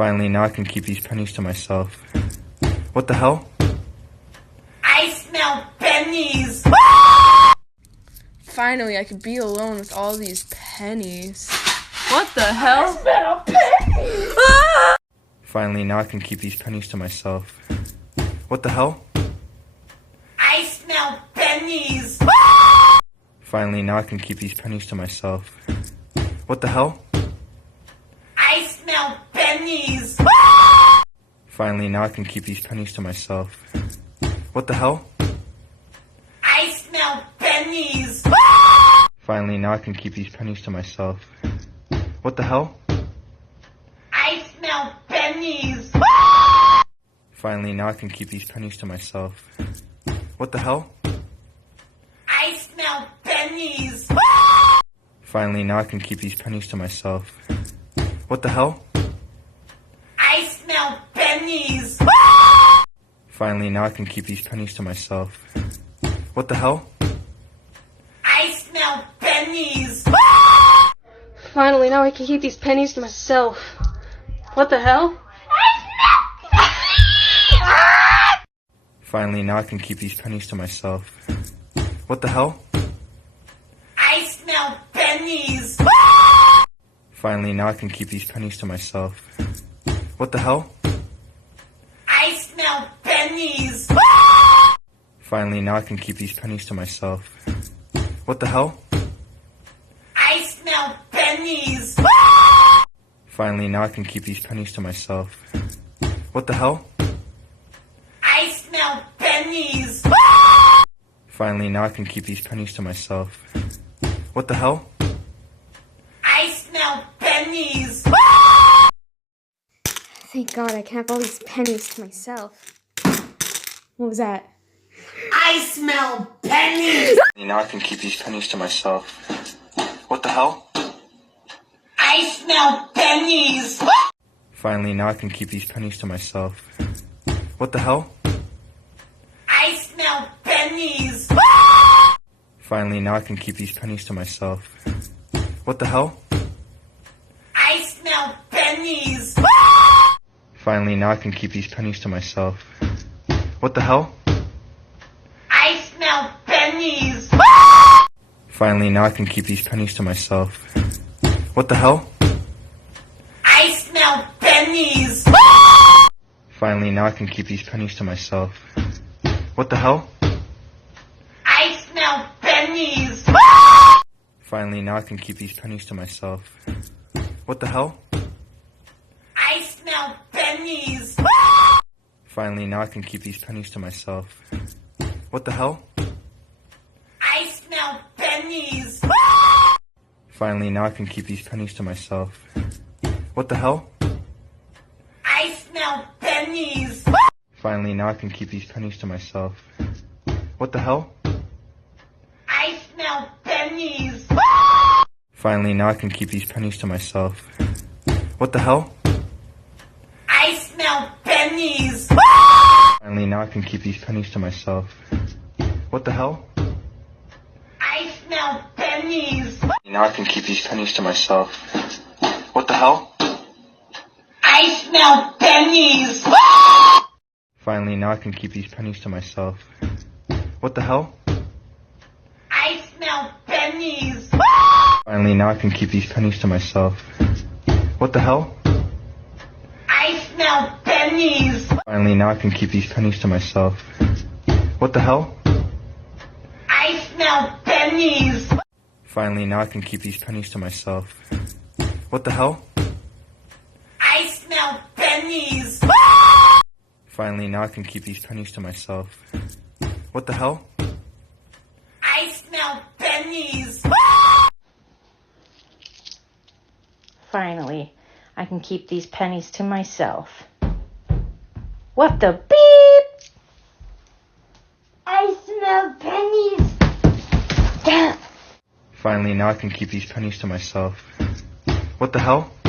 Finally, now I can keep these pennies to myself. What the hell? I smell pennies! Finally, I could be alone with all these pennies. What the hell? I smell pennies! Finally, now I can keep these pennies to myself. What the hell? I smell pennies! Finally, now I can keep these pennies to myself. What the hell? I smell pennies! Finally, now I can keep these pennies to myself. What the hell? I smell pennies! Finally, now I can keep these pennies to myself. What the hell? I smell pennies! Finally, now I can keep these pennies to myself. What the hell? I smell pennies! Finally, now I can keep these pennies to myself. What the hell? I smell pennies! Finally, now I can keep these pennies to myself. What the hell? I smell pennies! Finally, now I can keep these pennies to myself. What the hell? Finally, now I can keep these pennies to myself. What the hell? I smell pennies! Finally, now I can keep these pennies to myself. What the hell? I smell pennies! Finally, now I can keep these pennies to myself. What the hell? I smell pennies! Finally, now I can keep these pennies to myself. What the hell? I smell pennies! Finally, now I can keep these pennies to myself. What the hell? I smell pennies! Thank God I can have all these pennies to myself. What was that? I smell pennies! Now I can keep these pennies to myself. What the hell? I smell pennies! Finally, now I can keep these pennies to myself. What the hell? I smell pennies! Finally, now I can keep these pennies to myself. What the hell? I smell pennies! Finally, now I can keep these pennies to myself. What the hell? I smell pennies! Finally, now I can keep these pennies to myself. What the hell? I smell pennies! Finally, now I can keep these pennies to myself. What the hell? I smell pennies! Finally, now I can keep these pennies to myself. What the hell? I smell pennies! Finally, now I can keep these pennies to myself. What the hell? I smell pennies! Finally, now I can keep these pennies to myself. What the hell? I smell pennies! Finally, now I can keep these pennies to myself. What the hell? I smell pennies! Finally, now I can keep these pennies to myself. What the hell? I smell pennies! Finally, now I can keep these pennies to myself. What the hell? I smell pennies! Now I can keep these pennies to myself. What the hell? I smell pennies! Finally, now I can keep these pennies to myself. What the hell? I smell pennies! Finally, now I can keep these pennies to myself. What the hell? I smell pennies! Finally, now I can keep these pennies to myself. What the hell? I smell pennies! Finally, now I can keep these pennies to myself. What the hell? I smell pennies! Finally, now I can keep these pennies to myself. What the hell? I smell pennies! Finally, I can keep these pennies to myself. What the beep? I smell pennies! Finally, now I can keep these pennies to myself. What the hell?